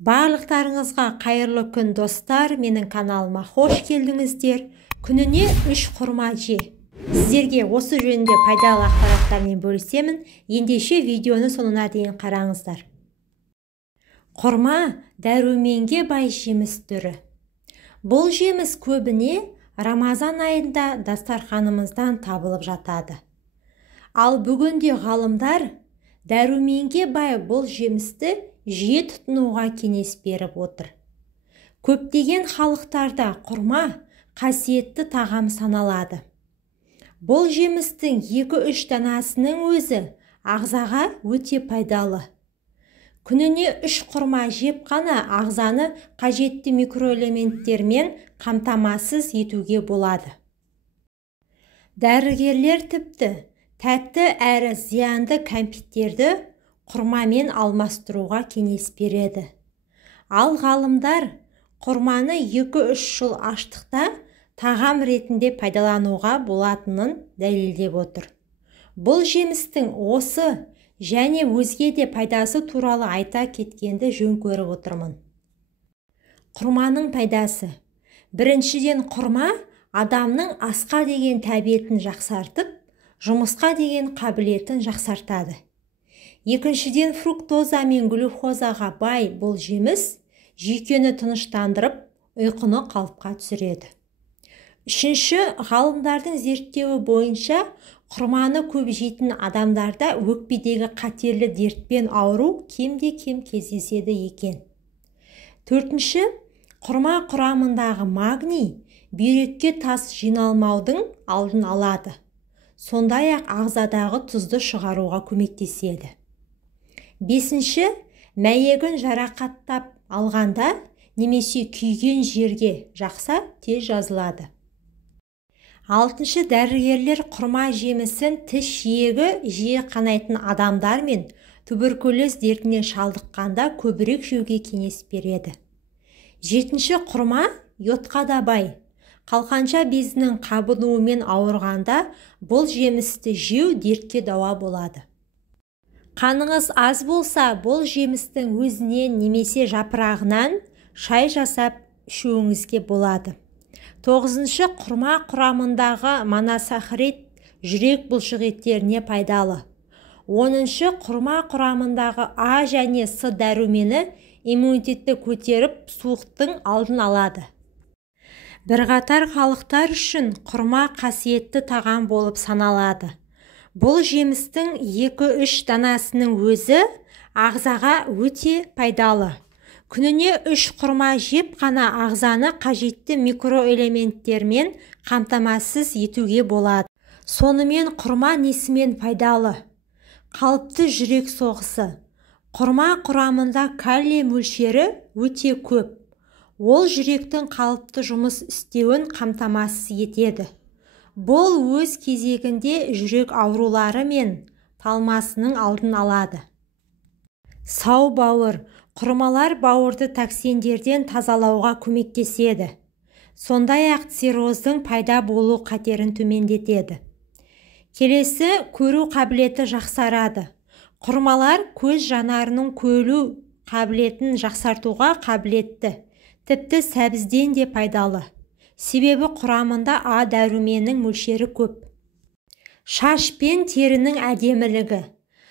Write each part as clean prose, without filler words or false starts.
Барлықтарыңызға қайырлы күн достар, менің каналыма қош келдіңіздер. Күніне 3 құрма же. Сіздерге осы жөнінде пайдалы ақпараттармен бөлісемін. Ендеше видеоны соңына дейін қараңыздар. Құрма дәруменге бай жеміс түрі. Бұл жеміс көбіне Рамазан айында дастарханымыздан табылып жатады. Ал бүгінде ғалымдар дәруменге бай бұл жемісті жиі тұтынуға кеңес беріп отыр. Көптеген халықтарда құрма қасиетті тағам саналады. Бұл жемістің 2-3 данасының өзі ағзаға өте пайдалы. Күніне 3 құрма жеп қана ағзаны қажетті микроэлементтермен қамтамасыз етуге болады. Дәрігерлер тіпті тәтті әрі зиянды кәмпиттерді құрмамен алмастыруға кеңес береді. Ал ғалымдар құрманы 2-3 жыл аштықта тағам ретінде пайдалануға болатынын дәлелдеп отыр. Бұл жемістің осы және өзге де пайдасы туралы айта кеткенді жөн көріп отырмын. Құрманың пайдасы. Біріншіден, құрма адамның асқа деген тәбетін жақсартып, жұмысқа деген қабілетін жақсартады. Екіншіден, фруктоза мен глюкозаға бай бұл жеміс жүйкені тыныштандырып, ұйқыны қалыпқа түсіреді. Үшінші, ғалымдардың зерттеуі бойынша құрманы көп жейтін адамдарда өкпедегі қатерлі дертпен ауыру кемде-кем кездеседі екен. Төртінші, құрма құрамындағы магний бүйрекке тас жиналмаудың алдын алады. Сондай-ақ ағзадағы тұзды шығаруға көмектеседі. Бесінші, мәйегін жарақаттап алғанда немесе күйген жерге жақса тез жазылады. Алтыншы, дәрігерлер құрма жемісін тіс жиегі жиі қанайтын адамдар мен туберкулез дертіне шалдыққанда көбірек жеуге кеңес береді. Жетінші, құрма йодқа да бай. Қалқанша безінің қабынуымен ауырғанда бұл жемісті жеу дертке дауа болады. Қаныңыз аз болса, бұл жемістің өзінен немесе жапырағынан шай жасап ішуіңізге болады. Тоғызыншы, құрма құрамындағы моносахарид жүрек бұлшықеттеріне пайдалы. Оныншы, құрма құрамындағы А және С дәрумені иммунитетті көтеріп, суықтың алдын алады. Бірқатар халықтар үшін құрма қасиетті тағам болып саналады. Бұл жемістің 2-3 данасының өзі ағзаға өте пайдалы. Күніне 3 құрма жеп қана ағзаны қажетті микроэлементтермен қамтамасыз етуге болады. Сонымен құрма несімен пайдалы? Қалыпты жүрек соғысы. Құрма құрамында калий мөлшері өте көп. Ол жүректің қалыпты жұмыс істеуін қамтамасыз етеді. Бұл өз кезегінде жүрек аурулары мен талмасының алдын алады. Сау бауыр. Құрмалар бауырды токсиндерден тазалауға көмектеседі. Сондай-ақ цирроздың пайда болу қатерін төмендетеді. Келесі, көру қабілеті жақсарады. Құрмалар көз жанарының көру қабілетін жақсартуға қабілетті. Тіпті сәбізден де пайдалы. Себебі құрамында А дәруменінің мөлшері көп. Шаш пен терінің әдемілігі.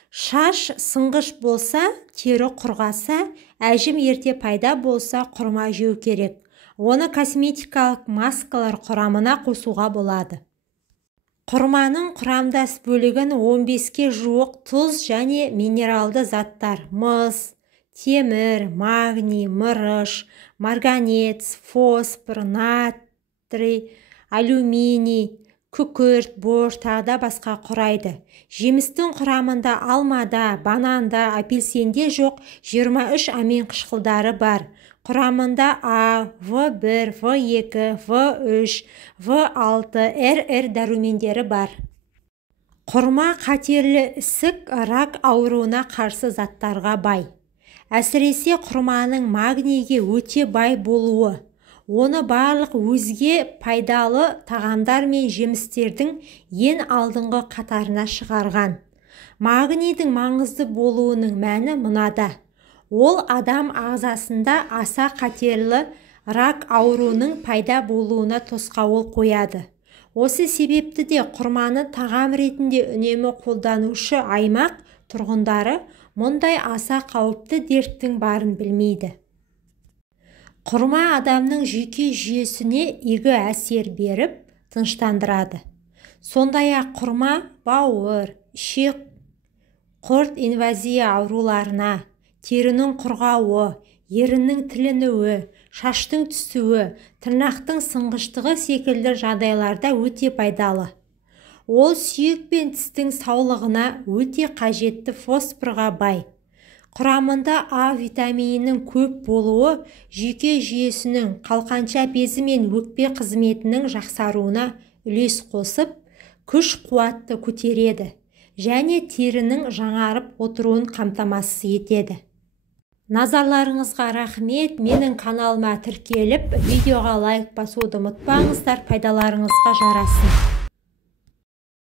Шаш сынғыш болса, тері құрғаса, әжім ерте пайда болса құрма жеу керек. Оны косметикалық маскалар құрамына қосуға болады. Құрманың құрамдас бөлігін 15-ке жуық тұз және минералды заттар, мыс, темір, магний, мырыш, марганец, фосфор, натрий, алюминий, күкірт, бош, тағы басқа құрайды. Жемістің құрамында алмада, бананда, апельсинде жоқ 23 амин қышқылдары бар. Құрамында А, В1, В2, В3, В6, РР дәрумендері бар. Құрма қатерлі ісік, рак ауруына қарсы заттарға бай. Әсіресе құрманың магнийге өте бай болуы. Оны барлық өзге пайдалы тағамдар мен жемістердің ең алдыңғы қатарына шығарған. Магнийдің маңызды болуының мәні мынада. Ол адам ағзасында аса қатерлі рак ауруының пайда болуына тосқауыл қояды. Осы себепті де құрманы тағам ретінде үнемі қолданушы аймақ тұрғындары мұндай аса қауіпті дерттің барын білмейді. Құрма адамның жүйке жүйесіне игі әсер беріп, тыныштандырады. Сондай-ақ құрма бауыр, ішек, құрт инвазия ауруларына, терінің құрғауы, еріннің тілінуі, шаштың түсуі, тырнақтың сынғыштығы секілді жағдайларда өте пайдалы. Ол сүйек пен тістің саулығына өте қажетті фосфорға бай. Құрамында А витаминінің көп болуы жүйке жүйесінің, қалқанша безі мен өкпе қызметінің жақсаруына үлес қосып, күш-қуатты көтереді және терінің жаңарып отыруын қамтамасыз етеді. Назарларыңызға рахмет. Менің каналыма тіркеліп, видеоға лайк басуды ұмытпаңыздар, пайдаларыңызға жарасын.